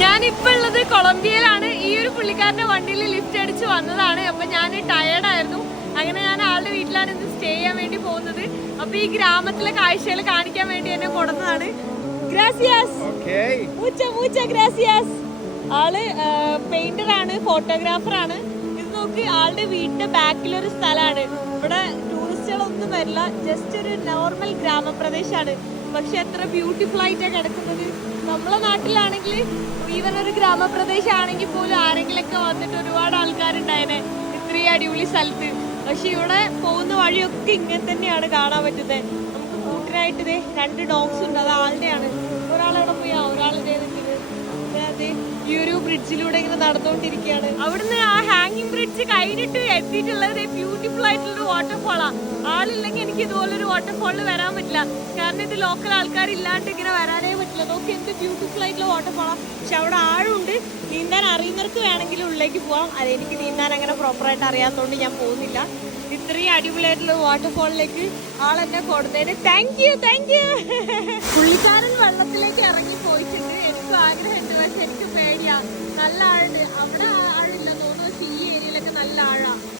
ഞാനിപ്പോ ഉള്ളത് കൊളംബിയയിലാണ്. ഈ ഒരു പുള്ളിക്കാരന്റെ വണ്ടിയിൽ ലിഫ്റ്റ് അടിച്ച് വന്നതാണ്. അപ്പൊ ഞാൻ ടയേർഡായിരുന്നു. അങ്ങനെ ഞാൻ ആളുടെ വീട്ടിലാണ് ഇന്ന് സ്റ്റേ ചെയ്യാൻ വേണ്ടി പോകുന്നത്. അപ്പൊ ഈ ഗ്രാമത്തിലെ കാഴ്ചകൾ കാണിക്കാൻ വേണ്ടി എന്നെ കൊടുന്നതാണ്. ആള് പെയിന്റർ ആണ്, ഫോട്ടോഗ്രാഫർ ആണ്. ഇത് നോക്ക്, ആളുടെ വീടിന്റെ ബാക്കിലൊരു സ്ഥലമാണ്. ഇവിടെ ടൂറിസ്റ്റുകളൊന്നും വരില്ല, ജസ്റ്റ് ഒരു നോർമൽ ഗ്രാമപ്രദേശമാണ്. പക്ഷെ എത്ര ബ്യൂട്ടിഫുൾ ആയിട്ടാണ് കിടക്കുന്നത്. നമ്മളെ നാട്ടിലാണെങ്കിൽ ഈവൻ ഒരു ഗ്രാമപ്രദേശമാണെങ്കിൽ പോലും ആരെങ്കിലൊക്കെ വന്നിട്ട് ഒരുപാട് ആൾക്കാരുണ്ടായേനെ ഇത്രയും അടിപൊളി സ്ഥലത്ത്. പക്ഷെ ഇവിടെ പോകുന്ന വഴിയൊക്കെ ഇങ്ങനെ തന്നെയാണ് കാണാൻ പറ്റുന്നത്. നമുക്ക് കൂട്ടിനായിട്ട് ഇതേ 2 ഡോഗ്സ് ഉണ്ട്. അത് ആളുടെയാണ്. ഒരാളവിടെ പോയി, ഒരാളിതേ നിൽക്കുന്നത്. ഈ ഒരു ബ്രിഡ്ജിലൂടെ ഇങ്ങനെ നടന്നുകൊണ്ടിരിക്കുകയാണ്. അവിടുന്ന് ആ ഹാങ്ങിങ് ബ്രിഡ്ജ് കഴിഞ്ഞിട്ട് എത്തിയിട്ടുള്ളത് ബ്യൂട്ടിഫുൾ ആയിട്ടുള്ളൊരു വാട്ടർഫോളാ. ആളില്ലെങ്കിൽ എനിക്ക് ഇതുപോലൊരു വാട്ടർഫോളിൽ വരാൻ പറ്റില്ല. കാരണം ഇത് ലോക്കൽ ആൾക്കാരില്ലാണ്ട് ഇങ്ങനെ വരാനേ പറ്റില്ല. നോക്കി എന്ത് ബ്യൂട്ടിഫുൾ ആയിട്ടുള്ള വാട്ടർഫോളാ. പക്ഷെ അവിടെ ആഴമുണ്ട്. നീന്താൻ അറിയുന്നവർക്ക് വേണമെങ്കിൽ ഉള്ളിലേക്ക് പോവാം. അതെനിക്ക് നീന്താൻ അങ്ങനെ പ്രോപ്പറായിട്ട് അറിയാത്തതുകൊണ്ട് ഞാൻ പോകുന്നില്ല. ഇത്രയും അടിപൊളിയായിട്ടുള്ള വാട്ടർഫോളിലേക്ക് ആളെന്നെ കൊടുത്തതിന് താങ്ക് യു. പുള്ളിക്കാരൻ വെള്ളത്തിലേക്ക് ഇറങ്ങി പോയിട്ടുണ്ട്. എനിക്കും ആഗ്രഹമുണ്ട്, പക്ഷെ എനിക്ക് പേടിയാ. നല്ല ആഴുണ്ട്. അവിടെ ആഴില്ല തോന്നുന്നു, പക്ഷെ ഈ ഏരിയയിലൊക്കെ നല്ല ആഴാ.